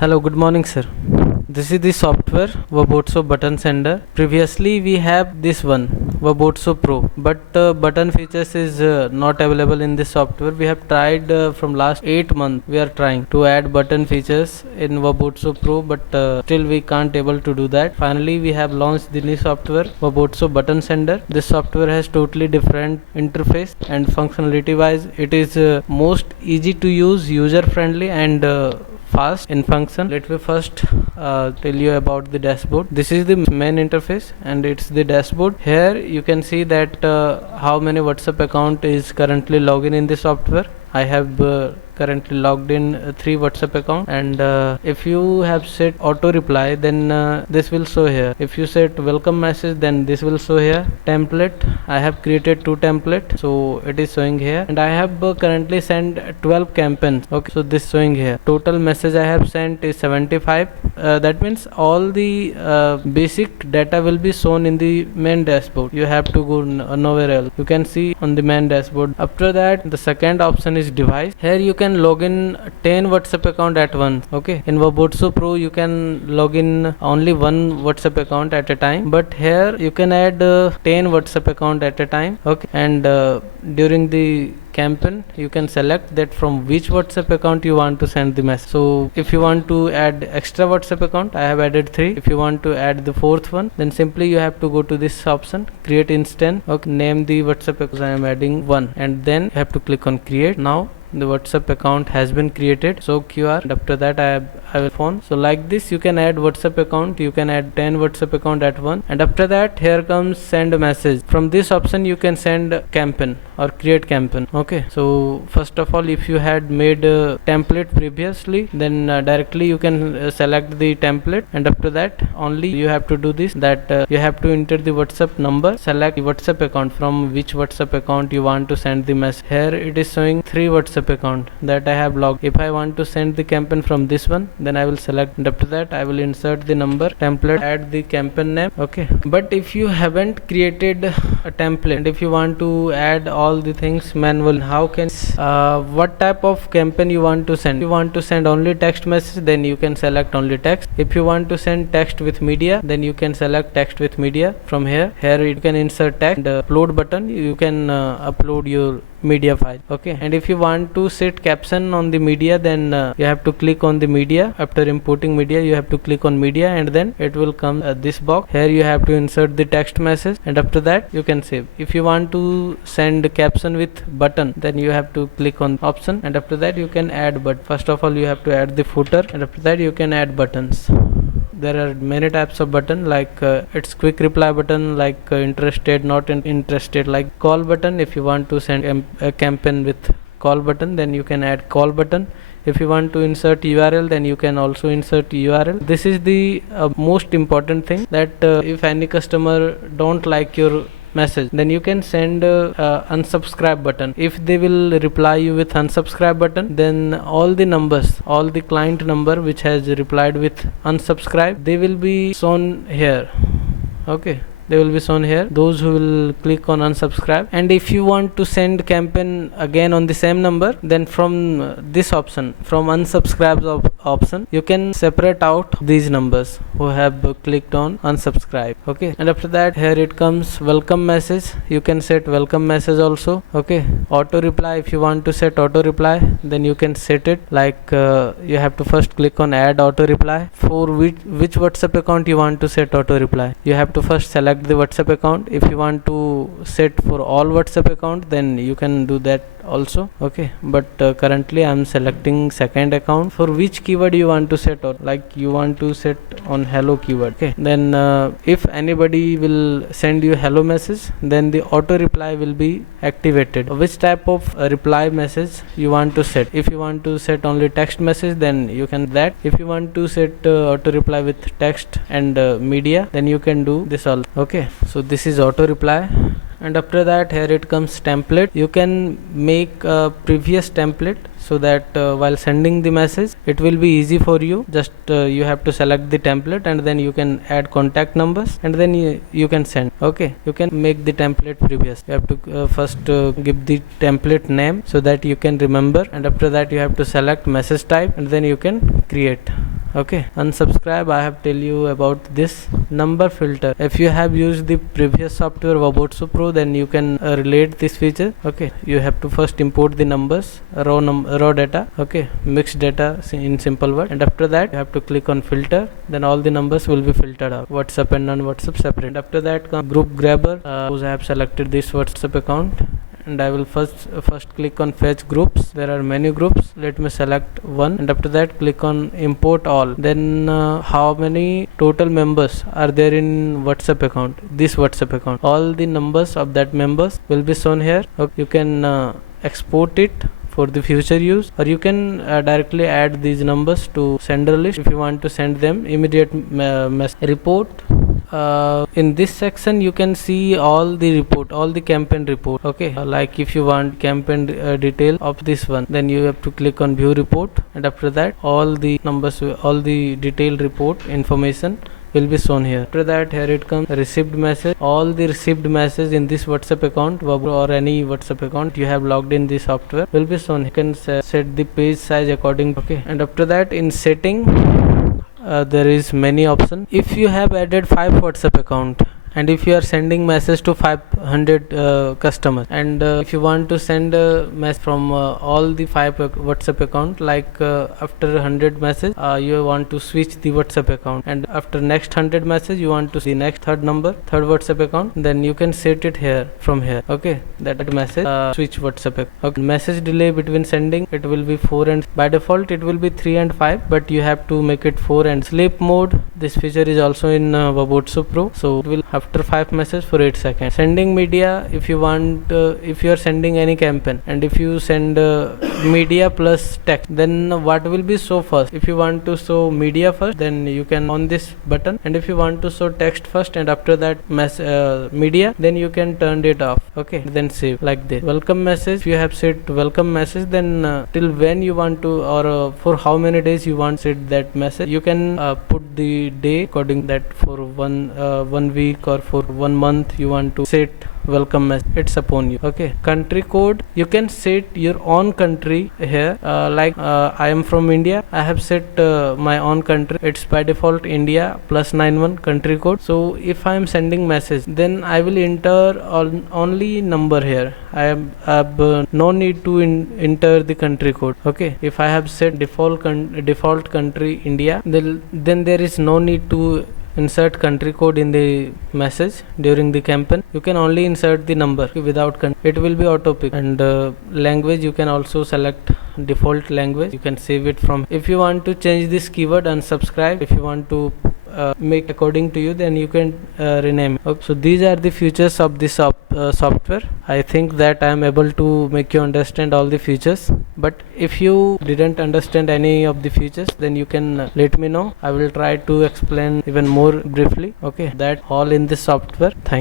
Hello, good morning, sir. This is the software wabotso button sender. Previously, we have this one wabotso Pro, but button features is not available in this software. We have tried from last 8 months. We are trying to add button features in wabotso Pro, but still we can't able to do that. Finally, we have launched the new software wabotso button sender. This software has totally different interface and functionality wise. It is most easy to use, user friendly, and fast in function. Let me first tell you about the dashboard. This is the main interface and it's the dashboard. Here you can see that how many WhatsApp account is currently logged in the software. I have currently logged in 3 WhatsApp account, and if you have set auto reply, then this will show here. If you set welcome message, then this will show here. Template, I have created 2 template, so it is showing here, and I have currently sent 12 campaigns. Okay, so this showing here. Total message I have sent is 75. That means all the basic data will be shown in the main dashboard. You have to go nowhere else. You can see on the main dashboard. After that, the second option is device. Here you can log in 10 WhatsApp account at once. Okay, in wabotso Pro you can log in only one WhatsApp account at a time, but here you can add 10 WhatsApp account at a time. Okay, and during the campaign you can select that from which WhatsApp account you want to send the message. So if you want to add extra WhatsApp account, I have added 3. If you want to add the 4th one, then simply you have to go to this option, create instance. Okay, name the WhatsApp account. I am adding 1, and then you have to click on create. Now the WhatsApp account has been created. So QR, and after that I will phone. So like this you can add WhatsApp account. You can add 10 WhatsApp account at once, and after that here comes send a message. From this option you can send campaign or create campaign. Okay, so first of all, if you had made a template previously, then directly you can select the template, and after that only you have to do this, that you have to enter the WhatsApp number, select the WhatsApp account from which WhatsApp account you want to send the message. Here it is showing 3 WhatsApp account that I have logged. If I want to send the campaign from this one, then I will select, and after that I will insert the number, template, add the campaign name. Okay, but if you haven't created a template and if you want to add all the things manual, how can what type of campaign you want to send? If you want to send only text message, then you can select only text. If you want to send text with media, then you can select text with media from here. Here you can insert text, and upload button, you can upload your media file. Okay, and if you want to set caption on the media, then you have to click on the media. After importing media, you have to click on media, and then it will come this box. Here you have to insert the text message, and after that you can save. If you want to send caption with button, then you have to click on option, and after that you can add. But first of all you have to add the footer, and after that you can add buttons. There are many types of button, like it's quick reply button, like interested, not interested, like call button. If you want to send a campaign with call button, then you can add call button. If you want to insert URL, then you can also insert URL. This is the most important thing, that if any customer don't like your message, then you can send unsubscribe button. If they will reply you with unsubscribe button, then all the numbers, all the client number which has replied with unsubscribe, they will be shown here. Okay, they will be shown here, those who will click on unsubscribe. And if you want to send campaign again on the same number, then from this option, from unsubscribe option, you can separate out these numbers who have clicked on unsubscribe. Okay, and after that here it comes welcome message. You can set welcome message also. Okay, auto reply, if you want to set auto reply, then you can set it, like you have to first click on add auto reply. For which WhatsApp account you want to set auto reply, you have to first select the WhatsApp account. If you want to set for all WhatsApp account, then you can do that also. Okay, but currently I am selecting second account. For which keyword you want to set, or like you want to set on hello keyword. Okay, then if anybody will send you hello message, then the auto reply will be activated. Which type of reply message you want to set? If you want to set only text message, then you can that. If you want to set auto reply with text and media, then you can do this also. Okay, so this is auto reply. And after that here it comes template. You can make a previous template, so that while sending the message it will be easy for you. Just you have to select the template, and then you can add contact numbers, and then you can send. Okay, you can make the template previous. You have to first give the template name so that you can remember, and after that you have to select message type, and then you can create. Okay, unsubscribe, I have tell you about this number filter. If you have used the previous software wabotso pro, then you can relate this feature. Okay, you have to first import the numbers, raw data, okay, mixed data in simple word, and after that you have to click on filter, then all the numbers will be filtered out, WhatsApp and non-WhatsApp separate. And after that group grabber, suppose I have selected this WhatsApp account, and I will first click on fetch groups. There are many groups, let me select one, and after that click on import all. Then how many total members are there in WhatsApp account, this WhatsApp account, all the numbers of that members will be shown here. Okay, you can export it for the future use, or you can directly add these numbers to sender list if you want to send them immediate report. In this section you can see all the report, all the campaign report. Okay, like if you want campaign detail of this one, then you have to click on view report, and after that all the numbers, all the detailed report information will be shown here. After that, here it comes received message. All the received message in this WhatsApp account or any WhatsApp account you have logged in this software will be shown. You can set the page size according. Okay, and after that in setting there is many options. If you have added 5 WhatsApp account, and if you are sending message to 500 customers, and if you want to send a message from all the 5 WhatsApp account, like after 100 message you want to switch the WhatsApp account, and after next 100 message you want to see next third WhatsApp account, then you can set it here from here. Okay, that message switch WhatsApp account. Okay, message delay between sending, it will be 4, and by default it will be 3 and 5, but you have to make it 4. And sleep mode, this feature is also in wabotso pro, so it will after 5 message for 8 seconds. Sending media, if you want if you are sending any campaign, and if you send media plus text, then what will be show first? If you want to show media first, then you can on this button, and if you want to show text first and after that media, then you can turn it off. Okay, then save like this. Welcome message, if you have set welcome message, then till when you want to, or for how many days you want set that message, you can put the day according that for one week or for 1 month you want to set welcome message, it's upon you. Okay, country code, you can set your own country here, like I am from India, I have set my own country, it's by default India +91 country code. So if I am sending message, then I will enter only number here. I have no need to enter the country code. Okay, if I have set default country India, then there is no need to insert country code in the message during the campaign. You can only insert the number without it will be auto pick. And language, you can also select default language, you can save it from. If you want to change this keyword unsubscribe, if you want to make according to you, then you can rename it. Okay, so these are the features of this software. I think that I am able to make you understand all the features, but if you didn't understand any of the features, then you can let me know. I will try to explain even more briefly. Okay, that all in this software. Thanks.